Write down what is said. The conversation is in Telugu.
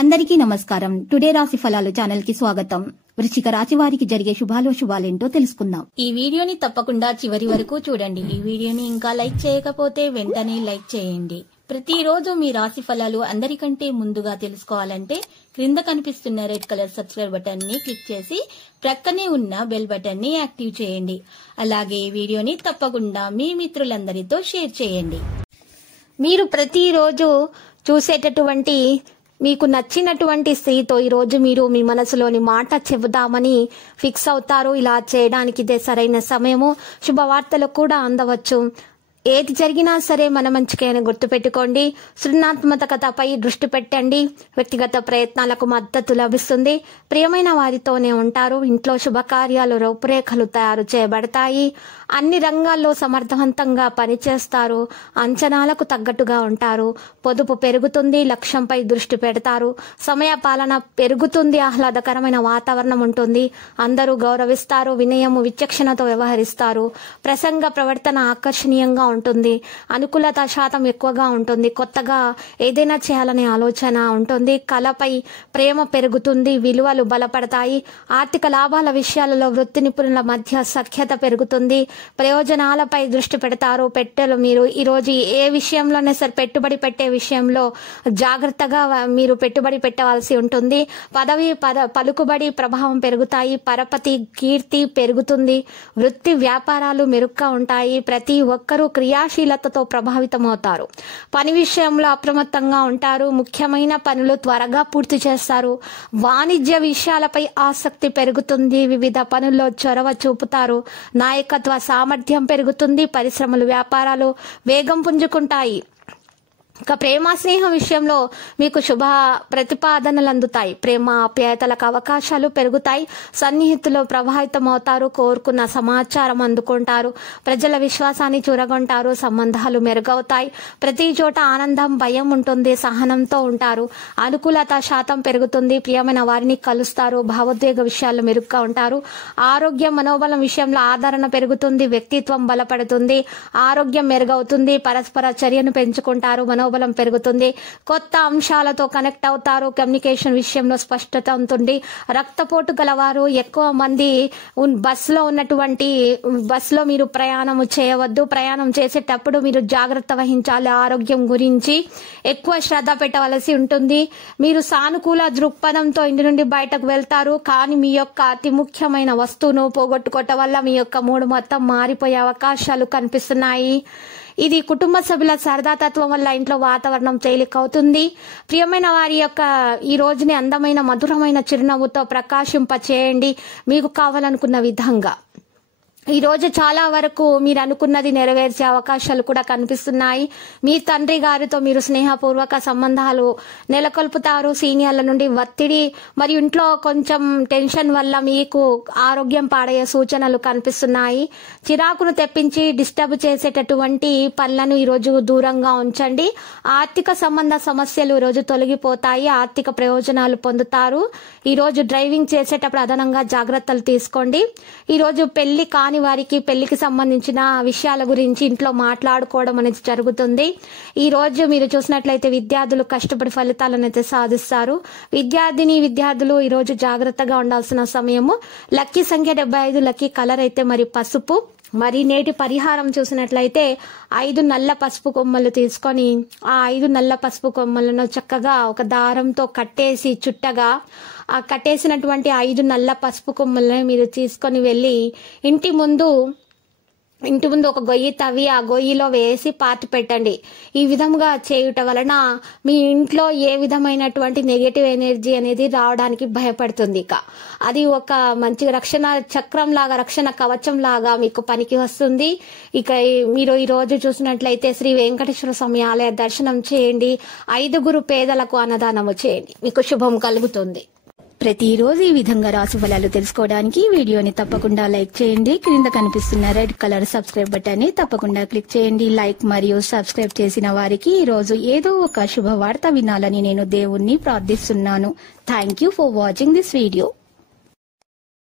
అందరికీ నమస్కారం. టుడే రాశి ఫలాలు ఛానల్ కి స్వాగతం. వృశ్చిక రాశి వారికి జరిగే శుభాలేంటో తెలుసుకుందాం. ఈ వీడియోని తప్పకుండా చివరి వరకు చూడండి. ఈ వీడియోని ఇంకా లైక్ చేయకపోతే వెంటనే లైక్ చేయండి. ప్రతిరోజు మీ రాశి ఫలాలు అందరికంటే ముందుగా తెలుసుకోవాలంటే క్రింద కనిపిస్తున్న రెడ్ కలర్ సబ్స్క్రైబ్ బటన్ ని క్లిక్ చేసి ప్రక్కనే ఉన్న బెల్ బటన్ ని యాక్టివ్ చేయండి. అలాగే ఈ వీడియోని తప్పకుండా మీ మిత్రులందరితో షేర్ చేయండి. మీరు ప్రతిరోజు చూసేటటువంటి మీకు నచ్చినటువంటి స్త్రీతో ఈరోజు మీరు మీ మనసులోని మాట చెబుదామని ఫిక్స్ అవుతారు. ఇలా చేయడానికి ఇదే సరైన సమయము. శుభవార్తలు కూడా అందవచ్చు. ఏది జరిగినా సరే మన మంచికే అని గుర్తుపెట్టుకోండి. సృజనాత్మకతపై దృష్టి పెట్టండి. వ్యక్తిగత ప్రయత్నాలకు మద్దతు లభిస్తుంది. ప్రియమైన వారితోనే ఉంటారు. ఇంట్లో శుభకార్యాలు రూపురేఖలు తయారు చేయబడతాయి. అన్ని రంగాల్లో సమర్థవంతంగా పనిచేస్తారు. అంచనాలకు తగ్గట్టుగా ఉంటారు. పొదుపు పెరుగుతుంది. లక్ష్యంపై దృష్టి పెడతారు. సమయ పాలన పెరుగుతుంది. ఆహ్లాదకరమైన వాతావరణం ఉంటుంది. అందరూ గౌరవిస్తారు. వినయము విచక్షణతో వ్యవహరిస్తారు. ప్రసంగ ప్రవర్తన ఆకర్షణీయంగా ఉంటుంది. అనుకూలత శాతం ఎక్కువగా ఉంటుంది. కొత్తగా ఏదైనా చేయాలనే ఆలోచన ఉంటుంది. కళపై ప్రేమ పెరుగుతుంది. విలువలు బలపడతాయి. ఆర్థిక లాభాల విషయాలలో వృత్తి నిపుణుల మధ్య సఖ్యత పెరుగుతుంది. ప్రయోజనాలపై దృష్టి పెడతారు. మీరు ఈరోజు ఏ విషయంలోనే సరే పెట్టుబడి పెట్టే విషయంలో జాగ్రత్తగా మీరు పెట్టుబడి పెట్టవలసి ఉంటుంది. పలుకుబడి ప్రభావం పెరుగుతాయి. పరపతి కీర్తి పెరుగుతుంది. వృత్తి వ్యాపారాలు మెరుగ్గా ఉంటాయి. ప్రతి ఒక్కరూ క్రియాశీలతతో ప్రభావితమవుతారు. పని విషయంలో అప్రమత్తంగా ఉంటారు. ముఖ్యమైన పనులు త్వరగా పూర్తి చేస్తారు. వాణిజ్య విషయాలపై ఆసక్తి పెరుగుతుంది. వివిధ పనుల్లో చొరవ చూపుతారు. నాయకత్వ సామర్థ్యం పెరుగుతుంది. పరిశ్రమలు వ్యాపారాలు వేగం పుంజుకుంటాయి. ఇక ప్రేమ స్నేహం విషయంలో మీకు శుభ ప్రతిపాదనలు అందుతాయి. ప్రేమ ఆప్యాయతలకు అవకాశాలు పెరుగుతాయి. సన్నిహితులు ప్రభావితమవుతారు. కోరుకున్న సమాచారం అందుకుంటారు. ప్రజల విశ్వాసాన్ని చూరగొంటారు. సంబంధాలు మెరుగవుతాయి. ప్రతి చోట ఆనందం భయం ఉంటుంది. సహనంతో ఉంటారు. అనుకూలత శాతం పెరుగుతుంది. ప్రియమైన వారిని కలుస్తారు. భావోద్వేగ విషయాల్లో మెరుగ్గా ఉంటారు. ఆరోగ్యం మనోబలం విషయంలో ఆదరణ పెరుగుతుంది. వ్యక్తిత్వం బలపడుతుంది. ఆరోగ్యం మెరుగవుతుంది. పరస్పర చర్యను పెంచుకుంటారు. మనోబలం పెరుగుతుంది. కొత్త అంశాలతో కనెక్ట్ అవుతారు. కమ్యూనికేషన్ విషయంలో స్పష్టత ఉంటుంది. రక్తపోటు గలవారు ఎక్కువ మంది బస్సులో మీరు ప్రయాణం చేయవద్దు. ప్రయాణం చేసేటప్పుడు మీరు జాగ్రత్త వహించాలి. ఆరోగ్యం గురించి ఎక్కువ శ్రద్ధ పెట్టవలసి ఉంటుంది. మీరు సానుకూల దృక్పథంతో ఇంటి నుండి బయటకు వెళ్తారు. కానీ మీ యొక్క అతి ముఖ్యమైన వస్తువును పోగొట్టుకోవటం వల్ల మీ యొక్క మూడు మొత్తం మారిపోయే అవకాశాలు కనిపిస్తున్నాయి. ఇది కుటుంబ సభ్యుల సరదాతత్వం వల్ల ఇంట్లో వాతావరణం తేలికవుతుంది. ప్రియమైన వారి యొక్క ఈ రోజుని అందమైన మధురమైన చిరునవ్వుతో ప్రకాశింప చేయండి. మీకు కావాలనుకున్న విధంగా ఈ రోజు చాలా వరకు మీరు అనుకున్నది నెరవేర్చే అవకాశాలు కూడా కనిపిస్తున్నాయి. మీ తండ్రి గారితో మీరు స్నేహపూర్వక సంబంధాలు నెలకొల్పుతారు. సీనియర్ల నుండి ఒత్తిడి మరియు ఇంట్లో కొంచెం టెన్షన్ వల్ల మీకు ఆరోగ్యం పాడయ్యే సూచనలు కనిపిస్తున్నాయి. చిరాకును తెప్పించి డిస్టర్బ్ చేసేటటువంటి పనులను ఈరోజు దూరంగా ఉంచండి. ఆర్థిక సంబంధ సమస్యలు ఈరోజు తొలగిపోతాయి. ఆర్థిక ప్రయోజనాలు పొందుతారు. ఈరోజు డ్రైవింగ్ చేసేటప్పుడు అదనంగా జాగ్రత్తలు తీసుకోండి. ఈరోజు పెళ్లి కాని వారికి పెళ్లికి సంబంధించిన విషయాల గురించి ఇంట్లో మాట్లాడుకోవడం అనేది జరుగుతుంది. ఈ రోజు మీరు చూసినట్లయితే విద్యార్థులు కష్టపడి ఫలితాలను అయితే సాధిస్తారు. విద్యార్థులు ఈ రోజు జాగ్రత్తగా ఉండాల్సిన సమయము. లక్కీ సంఖ్య 75. లక్కీ కలర్ అయితే మరి పసుపు. మరి నేటి పరిహారం చూసినట్లయితే 5 నల్ల పసుపు కొమ్మలు తీసుకొని ఆ 5 నల్ల పసుపు కొమ్మలను చక్కగా ఒక దారంతో కట్టేసి చుట్టగా ఆ కట్టేసినటువంటి 5 నల్ల పసుపు కొమ్మలను మీరు తీసుకొని వెళ్ళి ఇంటి ముందు ఒక గొయ్యి తవ్వి ఆ గొయ్యిలో వేసి పాతి పెట్టండి. ఈ విధంగా చేయుట వలన మీ ఇంట్లో ఏ విధమైనటువంటి నెగటివ్ ఎనర్జీ అనేది రావడానికి భయపడుతుంది. ఇక అది ఒక మంచి రక్షణ చక్రం లాగా, రక్షణ కవచం లాగా మీకు పనికి వస్తుంది. ఇక మీరు ఈ రోజు చూసినట్లయితే శ్రీ వెంకటేశ్వర స్వామి ఆలయ దర్శనం చేయండి. 5 పేదలకు అన్నదానము చేయండి. మీకు శుభం కలుగుతుంది. ప్రతిరోజు ఈ విధంగా రాశి ఫలాలు తెలుసుకోవడానికి వీడియోని తప్పకుండా లైక్ చేయండి. క్రింద కనిపిస్తున్న రెడ్ కలర్ సబ్స్క్రైబ్ బటన్ ని తప్పకుండా క్లిక్ చేయండి. లైక్ మరియు సబ్స్క్రైబ్ చేసిన వారికి ఈ రోజు ఏదో ఒక శుభవార్త వినాలని నేను దేవుణ్ణి ప్రార్థిస్తున్నాను. Thank you for watching this video.